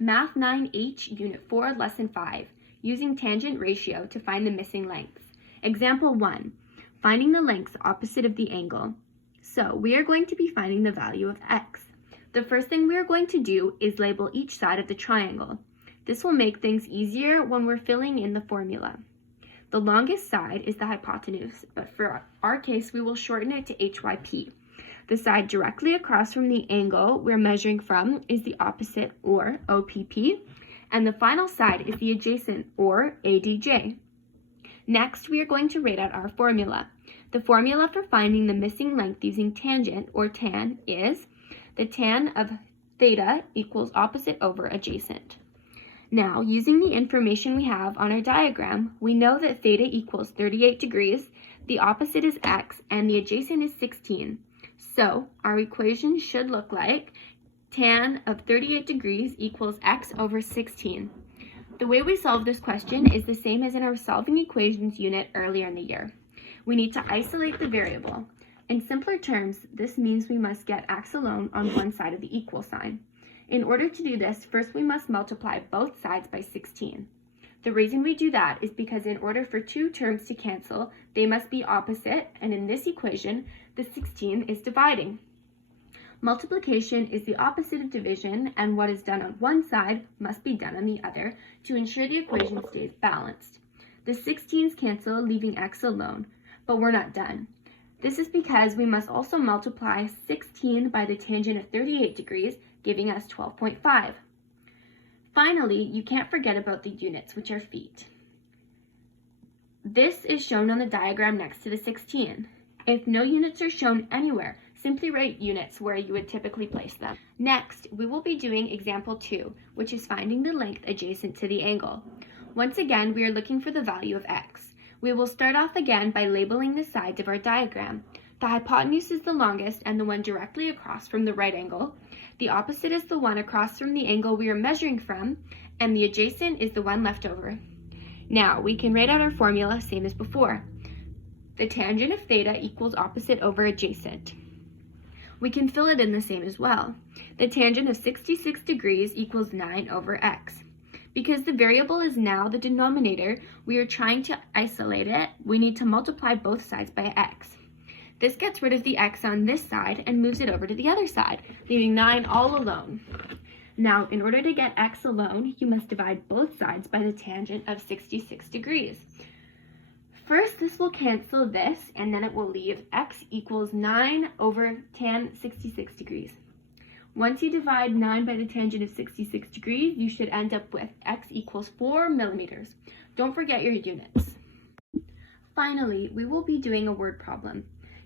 Math 9H, Unit 4, Lesson 5, using tangent ratio to find the missing lengths. Example 1, finding the lengths opposite of the angle. So we are going to be finding the value of x. The first thing we are going to do is label each side of the triangle. This will make things easier when we're filling in the formula. The longest side is the hypotenuse, but for our case, we will shorten it to HYP. The side directly across from the angle we're measuring from is the opposite, or OPP, and the final side is the adjacent, or ADJ. Next, we are going to write out our formula. The formula for finding the missing length using tangent, or tan, is the tan of theta equals opposite over adjacent. Now, using the information we have on our diagram, we know that theta equals 38 degrees, the opposite is x, and the adjacent is 16. So, our equation should look like tan of 38 degrees equals x over 16. The way we solve this question is the same as in our solving equations unit earlier in the year. We need to isolate the variable. In simpler terms, this means we must get x alone on one side of the equal sign. In order to do this, first we must multiply both sides by 16. The reason we do that is because in order for two terms to cancel, they must be opposite, and in this equation, the 16 is dividing. Multiplication is the opposite of division, and what is done on one side must be done on the other to ensure the equation stays balanced. The 16s cancel, leaving x alone, but we're not done. This is because we must also multiply 16 by the tangent of 38 degrees, giving us 12.5. Finally, you can't forget about the units, which are feet. This is shown on the diagram next to the 16. If no units are shown anywhere, simply write units where you would typically place them. Next, we will be doing example 2, which is finding the length adjacent to the angle. Once again, we are looking for the value of x. We will start off again by labeling the sides of our diagram. The hypotenuse is the longest and the one directly across from the right angle. The opposite is the one across from the angle we are measuring from, and the adjacent is the one left over. Now, we can write out our formula same as before. The tangent of theta equals opposite over adjacent. We can fill it in the same as well. The tangent of 66 degrees equals 9 over x. Because the variable is now the denominator, we are trying to isolate it. We need to multiply both sides by x. This gets rid of the x on this side and moves it over to the other side, leaving 9 all alone. Now, in order to get x alone, you must divide both sides by the tangent of 66 degrees. First, this will cancel this, and then it will leave x equals 9 over tan 66 degrees. Once you divide 9 by the tangent of 66 degrees, you should end up with x equals 4 millimeters. Don't forget your units. Finally, we will be doing a word problem.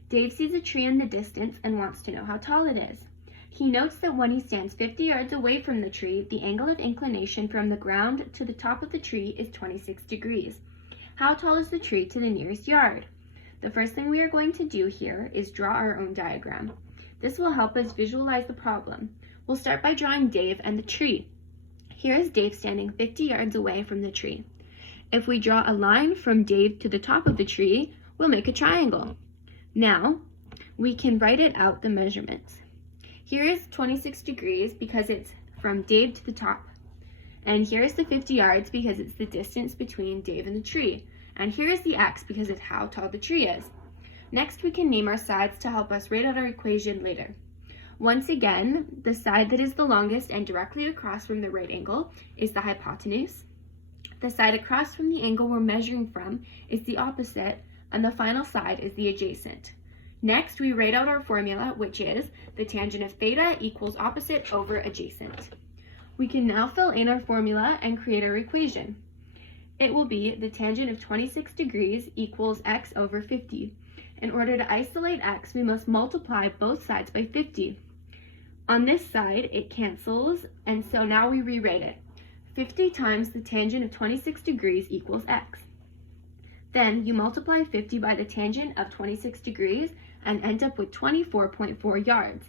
Dave sees a tree in the distance and wants to know how tall it is. He notes that when he stands 50 yards away from the tree, the angle of inclination from the ground to the top of the tree is 26 degrees. How tall is the tree to the nearest yard? The first thing we are going to do here is draw our own diagram. This will help us visualize the problem. We'll start by drawing Dave and the tree. Here is Dave standing 50 yards away from the tree. If we draw a line from Dave to the top of the tree, we'll make a triangle. Now, we can write it out the measurements. Here is 26 degrees because it's from Dave to the top. And here is the 50 yards because it's the distance between Dave and the tree. And here is the x because it's how tall the tree is. Next, we can name our sides to help us write out our equation later. Once again, the side that is the longest and directly across from the right angle is the hypotenuse. The side across from the angle we're measuring from is the opposite, and the final side is the adjacent. Next, we write out our formula, which is the tangent of theta equals opposite over adjacent. We can now fill in our formula and create our equation. It will be the tangent of 26 degrees equals x over 50. In order to isolate x, we must multiply both sides by 50. On this side, it cancels, and so now we rewrite it. 50 times the tangent of 26 degrees equals x. Then you multiply 50 by the tangent of 26 degrees and end up with 24.4 yards.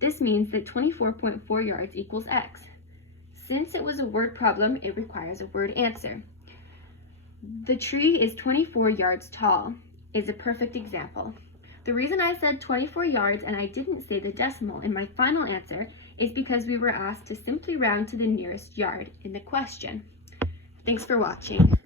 This means that 24.4 yards equals x. Since it was a word problem, it requires a word answer. The tree is 24 yards tall is a perfect example. The reason I said 24 yards and I didn't say the decimal in my final answer is because we were asked to simply round to the nearest yard in the question. Thanks for watching.